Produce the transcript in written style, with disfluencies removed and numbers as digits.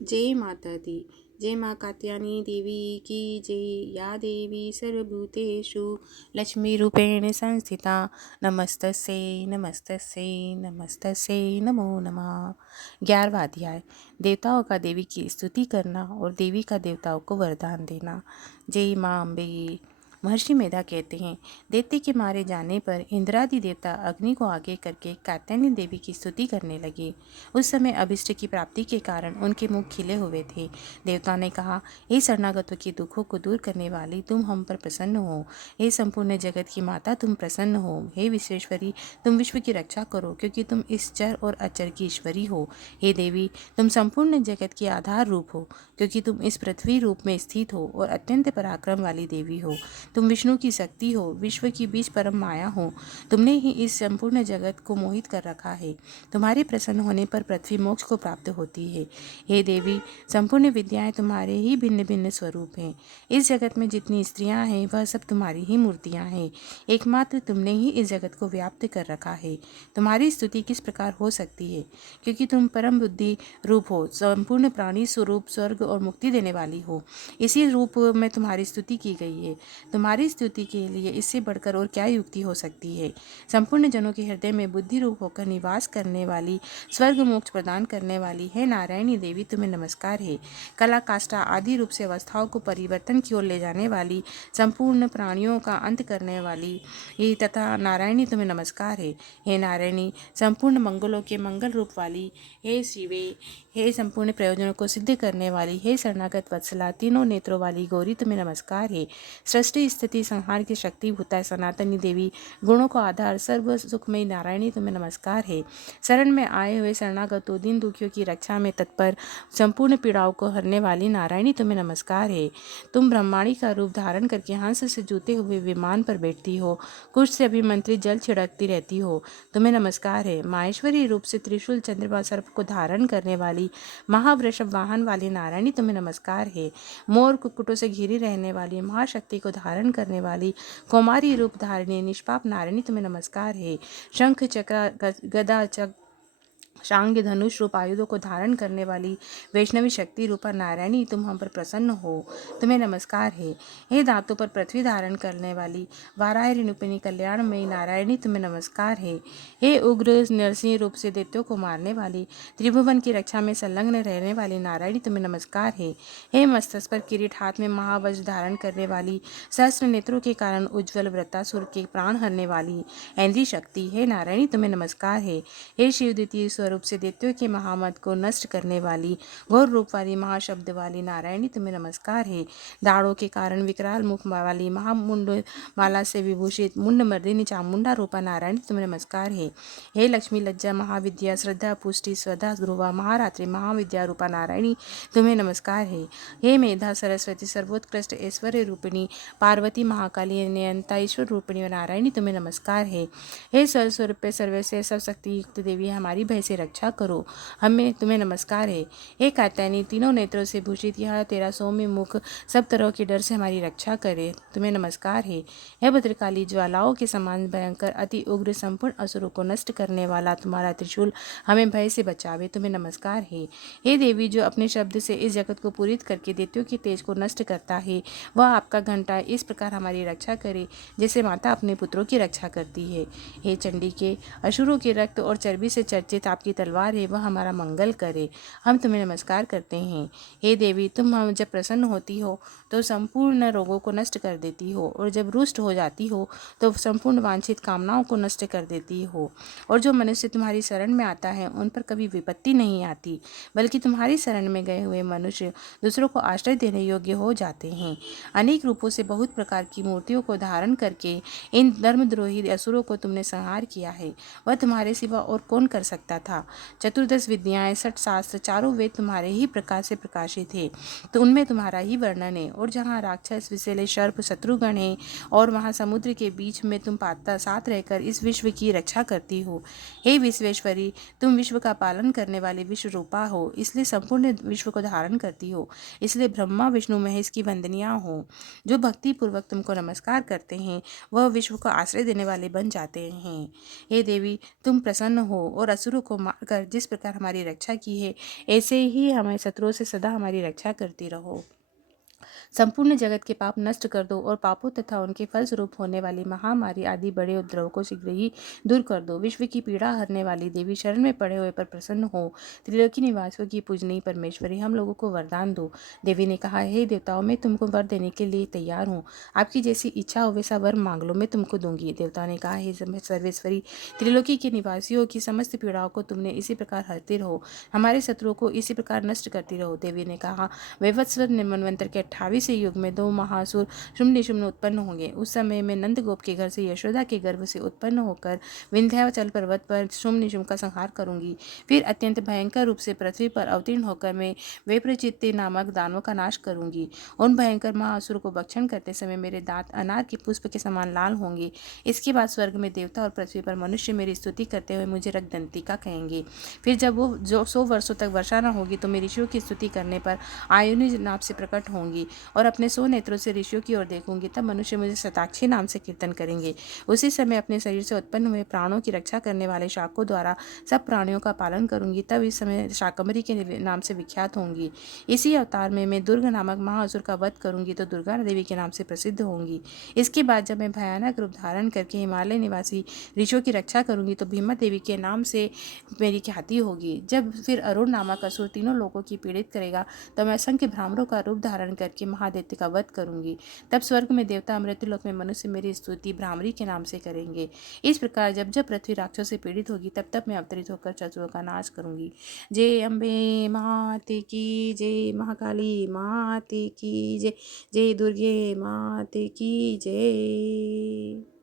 जय माता दी। जय माँ कात्यायनी देवी की जय। या देवी सर्वभूतेषु लक्ष्मीरूपेण संस्थिता नमस्तस्यै नमस्तस्यै नमस्तस्यै नमो नमः। 11वां अध्याय। देवताओं का देवी की स्तुति करना और देवी का देवताओं को वरदान देना। जय माँ अम्बे। महर्षि मेधा कहते हैं, दैत्य के मारे जाने पर इंद्रादि देवता अग्नि को आगे करके कात्यायनी देवी की स्तुति करने लगे। उस समय अभिष्ट की प्राप्ति के कारण उनके मुख खिले हुए थे। देवता ने कहा, हे शरणागतों के दुखों को दूर करने वाली, तुम हम पर प्रसन्न हो। हे संपूर्ण जगत की माता, तुम प्रसन्न हो। हे विश्वेश्वरी, तुम विश्व की रक्षा करो, क्योंकि तुम इस चर और अचर की ईश्वरी हो। हे देवी, तुम संपूर्ण जगत की आधार रूप हो, क्योंकि तुम इस पृथ्वी रूप में स्थित हो और अत्यंत पराक्रम वाली देवी हो। तुम विष्णु की शक्ति हो, विश्व की बीच परम माया हो। तुमने ही इस संपूर्ण जगत को मोहित कर रखा है। तुम्हारे प्रसन्न होने पर पृथ्वी मोक्ष को प्राप्त होती है। हे देवी, संपूर्ण विद्याएं तुम्हारे ही भिन्न भिन्न स्वरूप हैं। इस जगत में जितनी स्त्रियां हैं वह सब तुम्हारी ही मूर्तियां हैं। एकमात्र तुमने ही इस जगत को व्याप्त कर रखा है। तुम्हारी स्तुति किस प्रकार हो सकती है, क्योंकि तुम परम बुद्धि रूप हो, संपूर्ण प्राणी स्वरूप, स्वर्ग और मुक्ति देने वाली हो। इसी रूप में तुम्हारी स्तुति की गई है। तुम्हारी स्तुति के लिए इससे बढ़कर और क्या युक्ति हो सकती है। संपूर्ण जनों के हृदय में बुद्धि रूप होकर निवास करने वाली, स्वर्ग मोक्ष प्रदान करने वाली है नारायणी देवी, तुम्हें नमस्कार है। कला काष्ठा आदि रूप से अवस्थाओं को परिवर्तन की ओर ले जाने वाली, संपूर्ण प्राणियों का अंत करने वाली ये तथा नारायणी, तुम्हें नमस्कार है। हे नारायणी, संपूर्ण मंगलों के मंगल रूप वाली, हे शिवे, हे संपूर्ण प्रयोजनों को सिद्ध करने वाली, हे शरणागत वत्सला, तीनों नेत्रों वाली गौरी, तुम्हें नमस्कार है। सृष्टि स्थिति संहार की शक्ति भूता सनातनी देवी, गुणों को आधार सर्व सुखमयी नारायणी, तुम्हें नमस्कार है। शरण में आए हुए शरणागतों, दीन दुखियों की रक्षा में तत्पर, संपूर्ण पीड़ाओं को हरने वाली नारायणी, तुम्हें नमस्कार है। तुम ब्रह्माणी का रूप धारण करके हंस से जूते हुए विमान पर बैठती हो, कुश से अभिमंत्रित जल छिड़कती रहती हो, तुम्हें नमस्कार है। माहेश्वरी रूप से त्रिशूल चंद्रमा सर्प को धारण करने वाली, महावृषभ वाहन वाली नारायणी, तुम्हें नमस्कार है। मोर कुक्कुटों से घिरी रहने वाली, महाशक्ति को धारण करने वाली, कौमारी रूप धारिणी निष्पाप नारायणी, तुम्हें नमस्कार है। शंख चक्र गदा शांग धनुष रूप आयुधों को धारण करने वाली, वैष्णवी शक्ति रूपा नारायणी, तुम हम पर प्रसन्न हो, तुम्हें नमस्कार है। हे दांतों पर पृथ्वी धारण करने वाली, वाराह रिनुपिनी कल्याणमयी नारायणी, तुम्हें नमस्कार है। हे उग्र नरसिंह रूप से दैत्यों को मारने वाली, त्रिभुवन की रक्षा में संलग्न रहने वाली नारायणी, तुम्हें नमस्कार है। हे मस्तक पर किरीट, हाथ में महावज्र धारण करने वाली, सहस्त्र नेत्रों के कारण उज्ज्वल वृत्तासुर के प्राण हरने वाली ऐन्द्री शक्ति, हे नारायणी, तुम्हें नमस्कार है। हे शिव, द्वितीय स्वरूप से दैत्यों के महामद को नष्ट करने वाली, घोर रूप वाली, महाशब्द वाली नारायणी, तुम्हें नमस्कार है। दाढ़ों के कारण विकराल मुख वाली, महामुंड माला से विभूषित मुंड मर्दिनी चामुंडा रूपा नारायणी, तुम्हें नमस्कार है। हे लक्ष्मी, लज्जा, महाविद्या, श्रद्धा, पुष्टि, स्वधा, ध्रुवा, महारात्रि, महाविद्या रूपा नारायणी, तुम्हें नमस्कार है। हे मेधा, सरस्वती, सर्वोत्कृष्ट ऐश्वर्य रूपिणी, पार्वती, महाकाली, नियंता, ईश्वर रूपिणी नारायणी, तुम्हें नमस्कार है। हे सर्वस्वरूप सर्वस्य सब शक्ति युक्त देवी, हमारी भय से रक्षा करो, हमें तुम्हें नमस्कार है। हे कात्यायनी, तीनों नेत्रों से भूषित, यह तेरा सौम्य मुख सब तरह के डर से हमारी रक्षा करे, तुम्हें नमस्कार है। हे भद्रकाली, ज्वालाओं के समान भयंकर, अति उग्र, संपूर्ण असुरों को नष्ट करने वाला तुम्हारा त्रिशूल हमें भय से बचावे, तुम्हें नमस्कार है। हे देवी, जो अपने शब्द से इस जगत को पूरित करके दैत्यों के तेज को नष्ट करता है, वह आपका घंटा इस प्रकार हमारी रक्षा करे जैसे माता अपने पुत्रों की रक्षा करती है। हे चंडी के, असुरों के रक्त और चर्बी से चर्चित आपकी तलवार है, वह हमारा मंगल करे, हम तुम्हें नमस्कार करते हैं। हे देवी, तुम हम जब प्रसन्न होती हो तो संपूर्ण रोगों को नष्ट कर देती हो, और जब रुष्ट हो जाती हो तो संपूर्ण वांछित कामनाओं को नष्ट कर देती हो। और जो मनुष्य तुम्हारी शरण में आता है उन पर कभी विपत्ति नहीं आती, बल्कि तुम्हारी शरण में गए हुए मनुष्य दूसरों को आश्रय देने योग्य हो जाते हैं। अनेक रूपों से बहुत प्रकार की मूर्तियों को धारण करके इन धर्मद्रोही असुरों को तुमने संहार किया है, वह तुम्हारे सिवा और कौन कर सकता था। चतुर्दश विद्याएं, 60 शास्त्र, चारों वेद तुम्हारे ही प्रकाश से प्रकाशित है, तो उनमें तुम्हारा ही वर्णन है। और जहाँ राक्षस, विषैले सर्प, शत्रुगण है, और वहाँ समुद्र के बीच में तुम पाता साथ रहकर इस विश्व की रक्षा करती हो। हे विश्वेश्वरी, तुम विश्व का पालन करने वाली विश्व रूपा हो, इसलिए संपूर्ण विश्व को धारण करती हो, इसलिए ब्रह्मा विष्णु महेश की वंदनिया हो। जो भक्ति पूर्वक तुमको नमस्कार करते हैं वह विश्व को आश्रय देने वाले बन जाते हैं। हे देवी, तुम प्रसन्न हो और असुरों को मार कर जिस प्रकार हमारी रक्षा की है, ऐसे ही हमारे शत्रुओं से सदा हमारी रक्षा करती रहो। संपूर्ण जगत के पाप नष्ट कर दो और पापों तथा उनके फलस्वरूप होने वाली महामारी आदि बड़े उपद्रव को शीघ्र ही दूर कर दो। विश्व की पीड़ा हरने वाली देवी, शरण में पड़े हुए पर प्रसन्न हो। त्रिलोकी निवासियों की पूजनीय परमेश्वरी, हम लोगों को वरदान दो। देवी ने कहा, हे देवताओं, मैं तुमको वर देने के लिए तैयार हूँ। आपकी जैसी इच्छा हो वैसा वर मांग लो, मैं तुमको दूंगी। देवताओं ने कहा, हे सर्वेश्वरी, त्रिलोकी के निवासियों की समस्त पीड़ाओं को तुमने इसी प्रकार हरती रहो, हमारे शत्रुओं को इसी प्रकार नष्ट करती रहो। देवी ने कहा, वैवस्वत मनवंतर के 28वें युग में 2 महासुर शुम्भ निशुम्भ उत्पन्न होंगे। उस समय में नंदगोप के घर से यशोदा के गर्भ से उत्पन्न होकर विंध्याचल पर्वत पर शुम्भ निशुम्भ का संहार करूंगी। फिर अत्यंत भयंकर रूप से पृथ्वी पर अवतीर्ण होकर मैं विप्रचित्ति नामक दानवों का नाश करूंगी। उन भयंकर महासुर को भक्षण करते समय मेरे दांत अनार के पुष्प के समान लाल होंगे। इसके बाद स्वर्ग में देवता और पृथ्वी पर मनुष्य मेरी स्तुति करते हुए मुझे रक्तदंतिका कहेंगे। फिर जब वो जो 100 वर्षों तक वर्षा न होगी तो मैं ऋषियों की स्तुति करने पर आयुनि नाम से प्रकट होंगी और अपने 100 नेत्रों से ऋषियों की ओर देखूंगी। तब मनुष्य मुझे शताक्षी नाम से कीर्तन करेंगे। उसी समय अपने शरीर से उत्पन्न हुए प्राणों की रक्षा करने वाले शाकों द्वारा सब प्राणियों का पालन करूंगी। तब इस समय शाकंभरी के नाम से विख्यात होंगी। इसी अवतार में मैं दुर्ग नामक महाअसुर का वध करूंगी तो दुर्गा देवी के नाम से प्रसिद्ध होंगी। इसके बाद जब मैं भयानक रूप धारण करके हिमालय निवासी ऋषियों की रक्षा करूंगी तो भीमा देवी के नाम से मेरी ख्याति होगी। जब फिर अरुण नामक असुर तीनों लोगों की पीड़ित करेगा तो मैं असंख्य भ्रामरों का रूप धारण करके महादैत्य का वध करूंगी। तब स्वर्ग में देवता, मृत्युलोक में मनुष्य मेरी स्तुति भ्रामरी के नाम से करेंगे। इस प्रकार जब जब पृथ्वी राक्षसों से पीड़ित होगी तब तब मैं अवतरित होकर शत्रुओं का नाश करूंगी। जय अम्बे माते की जय, महाकाली माते की जय, जय दुर्गे माते की जय।